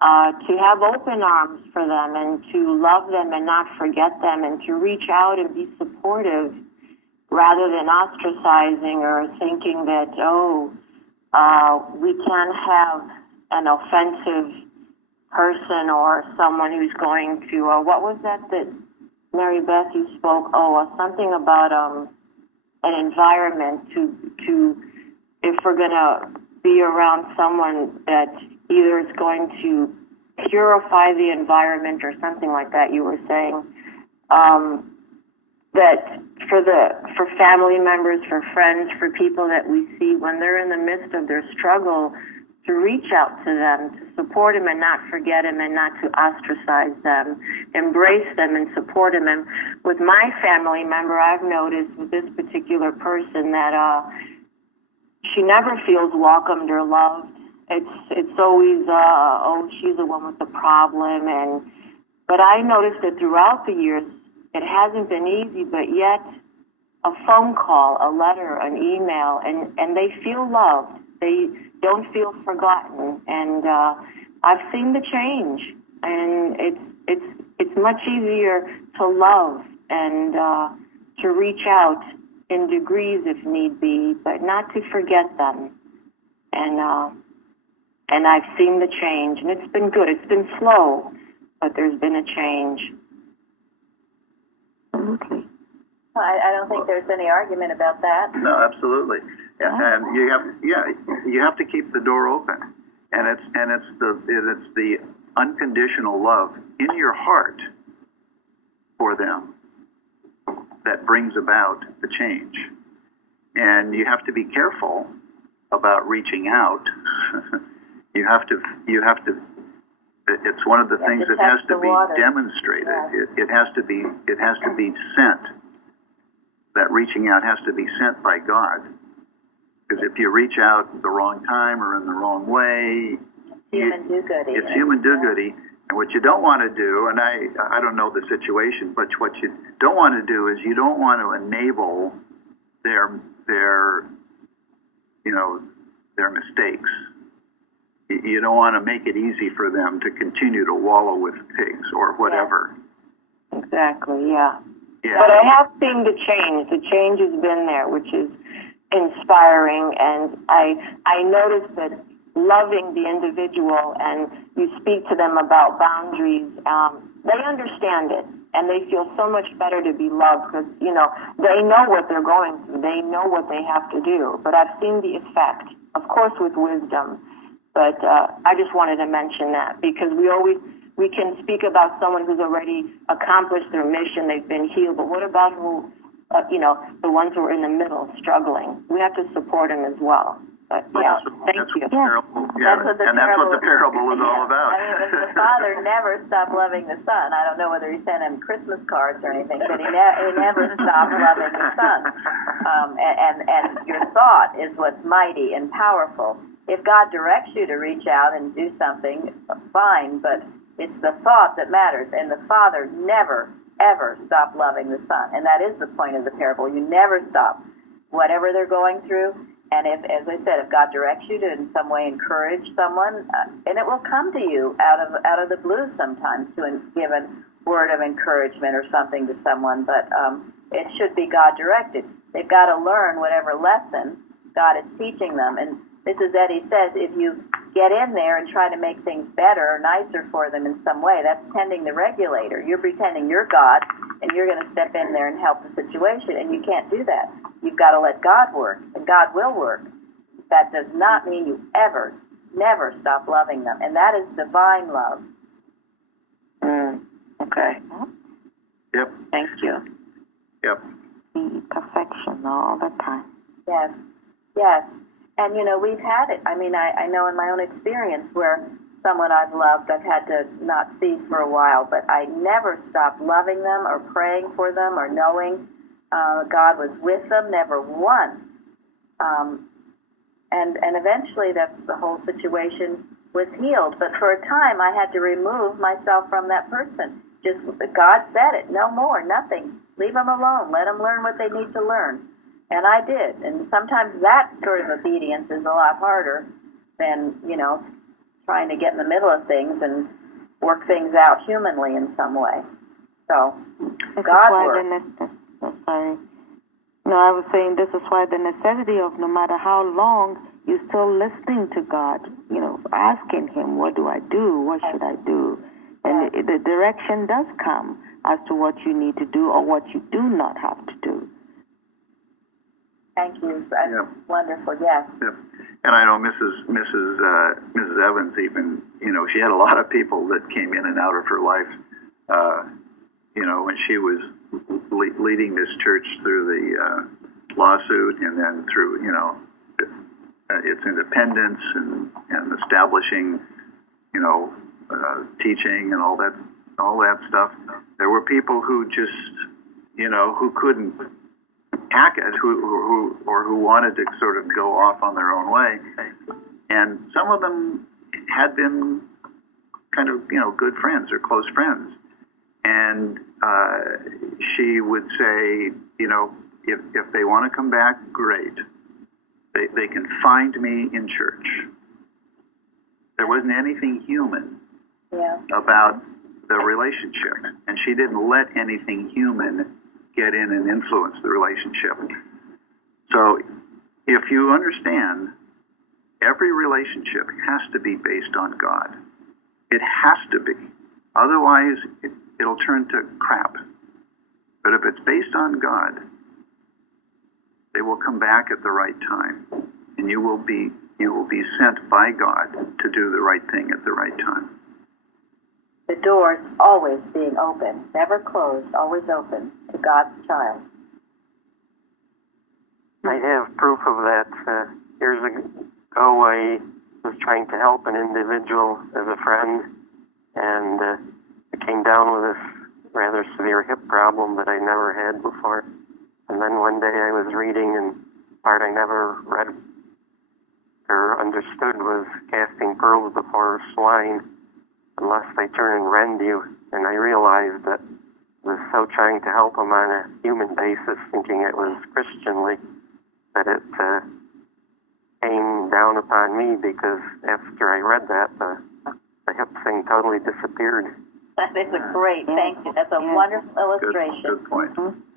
To have open arms for them and to love them and not forget them and to reach out and be supportive rather than ostracizing or thinking that, we can't have an offensive person or someone who's going to, what was that Mary Beth, you spoke, something about an environment to if we're going to be around someone that either is going to purify the environment or something like that, you were saying, that for family members, for friends, for people that we see when they're in the midst of their struggle, to reach out to them, to support them and not forget them and not to ostracize them, embrace them and support them. And with my family member, I've noticed with this particular person that she never feels welcomed or loved. It's always, oh, she's the one with the problem. But I noticed that throughout the years, it hasn't been easy, but yet a phone call, a letter, an email, and they feel loved. They don't feel forgotten, and I've seen the change, and it's much easier to love and to reach out in degrees if need be, but not to forget them. And I've seen the change, and it's been good. It's been slow, but there's been a change. Okay. I don't think there's any argument about that. No, absolutely. And you have to keep the door open, and it's the unconditional love in your heart for them that brings about the change. And you have to be careful about reaching out. you have to. It's one of the things that has to be demonstrated. It has to be sent. That reaching out has to be sent by God. Because if you reach out the wrong time or in the wrong way, human do-goody. It's human do-goody. And what you don't want to do, and I don't know the situation, but what you don't want to do is you don't want to enable their mistakes. You don't want to make it easy for them to continue to wallow with pigs or whatever. Yeah. Exactly, yeah. But I have seen the change. The change has been there, which is inspiring, and I noticed that loving the individual and you speak to them about boundaries, they understand it, and they feel so much better to be loved because, they know what they're going through. They know what they have to do. But I've seen the effect, of course, with wisdom. But I just wanted to mention that because we can speak about someone who's already accomplished their mission, they've been healed, but what about who, the ones who are in the middle, struggling? We have to support them as well. But thank you. That's what the parable is all about. I mean, the Father never stopped loving the Son. I don't know whether he sent him Christmas cards or anything, but he never stopped loving the Son. And your thought is what's mighty and powerful. If God directs you to reach out and do something, fine, but it's the thought that matters, and the Father never, ever stopped loving the Son. And that is the point of the parable. You never stop, whatever they're going through. And if, as I said, if God directs you to in some way encourage someone, and it will come to you out of the blue sometimes to give a word of encouragement or something to someone, but it should be God directed. They've got to learn whatever lesson God is teaching them. And this is Eddie says, if you get in there and try to make things better or nicer for them in some way, that's tending the regulator. You're pretending you're God, and you're going to step in there and help the situation, and you can't do that. You've got to let God work, and God will work. That does not mean you never stop loving them, and that is divine love. Okay. Yep. Thank you. Yep. Perfection all the time. Yes. And, we've had it. I mean, I know in my own experience where someone I've loved, I've had to not see for a while, but I never stopped loving them or praying for them or knowing God was with them, never once. And eventually the whole situation was healed. But for a time, I had to remove myself from that person. Just, God said it, no more, nothing. Leave them alone. Let them learn what they need to learn. And I did. And sometimes that sort of obedience is a lot harder than, trying to get in the middle of things and work things out humanly in some way. So, God works. Sorry. No, I was saying this is why the necessity of no matter how long you're still listening to God, asking Him, what do I do? What should I do? And the direction does come as to what you need to do or what you do not have to do. Thank you. That's wonderful. Yes. Yep. And I know Mrs. Evans even, she had a lot of people that came in and out of her life, when she was leading this church through the lawsuit, and then through, you know, its independence and establishing, you know, teaching and all that stuff. There were people who just, you know, who couldn't hack it, who wanted to sort of go off on their own way, and some of them had been kind of, you know, good friends or close friends, and she would say, you know, if they want to come back, great. They can find me in church. There wasn't anything human about the relationship, and she didn't let anything human get in and influence the relationship. So if you understand, every relationship has to be based on God. It has to be. Otherwise, it'll turn to crap. But if it's based on God, they will come back at the right time, and you will be sent by God to do the right thing at the right time. The door's always being open, never closed, always open to God's child. I have proof of that. Years ago, I was trying to help an individual as a friend, and I came down with this rather severe hip problem that I never had before. And then one day I was reading, and part I never read or understood was casting pearls before swine, unless they turn and rend you. And I realized that I was so trying to help him on a human basis, thinking it was Christianly, that it came down upon me, because after I read that, the hip thing totally disappeared. That is a great, thank you. That's a wonderful illustration. Good point.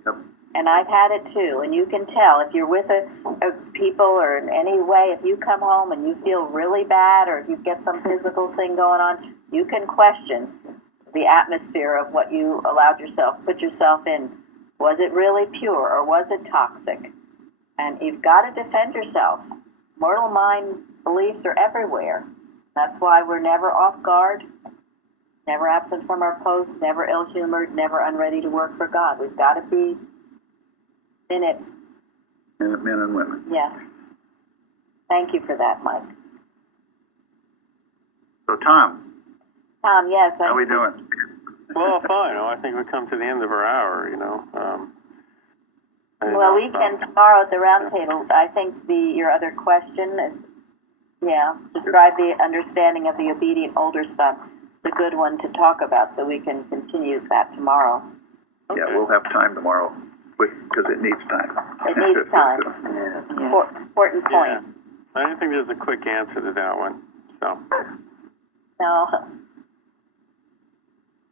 Yep. And I've had it too, and you can tell if you're with a people or in any way, if you come home and you feel really bad, or if you get some physical thing going on, you can question the atmosphere of what you allowed yourself, put yourself in. Was it really pure, or was it toxic? And you've got to defend yourself. Mortal mind beliefs are everywhere. That's why we're never off guard, never absent from our post, never ill-humored, never unready to work for God. We've got to be in it. Men and women. Yes. Thank you for that, Mike. So, Tom. Tom, yes. How are we doing? Well, fine. I think we've come to the end of our hour, you know. Well, we can tomorrow at the round table. I think your other question is, describe the understanding of the obedient older son. It's a good one to talk about, so we can continue that tomorrow. Okay. Yeah, we'll have time tomorrow, because it needs time. It needs time. Important point. I don't think there's a quick answer to that one. So. No.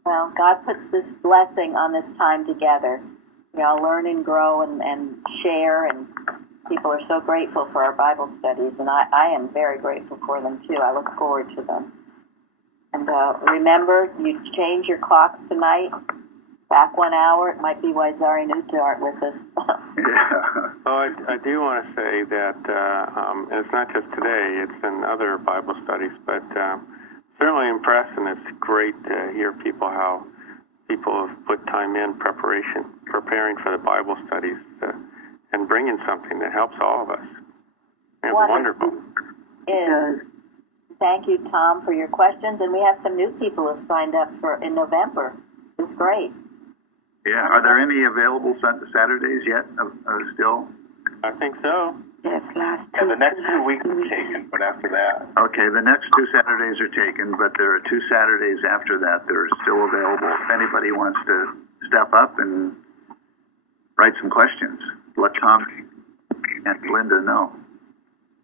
Well, God puts this blessing on this time together. We all learn and grow and share, and people are so grateful for our Bible studies, and I am very grateful for them too. I look forward to them. And remember, you change your clocks tonight, back 1 hour. It might be why Zari Newt aren't with us. Well, I do want to say that, and it's not just today, it's in other Bible studies, but certainly impressed, and it's great to hear how people have put time in preparing for the Bible studies, and bringing something that helps all of us. It's wonderful. Thank you, Tom, for your questions, and we have some new people who have signed up in November. It's great. Yeah, are there any available Saturdays yet still? I think so. Yes, and the next 2 weeks are taken, but after that. Okay, the next 2 Saturdays are taken, but there are 2 Saturdays after that that are still available. If anybody wants to step up and write some questions, let Tom and Linda know.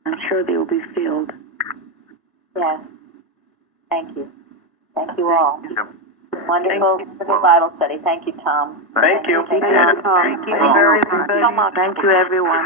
I'm sure they will be filled. Yes. Thank you. Thank you all. Yep. Wonderful Bible study. Thank you, Tom. Thank you. Thank you very much. Thank you, everyone.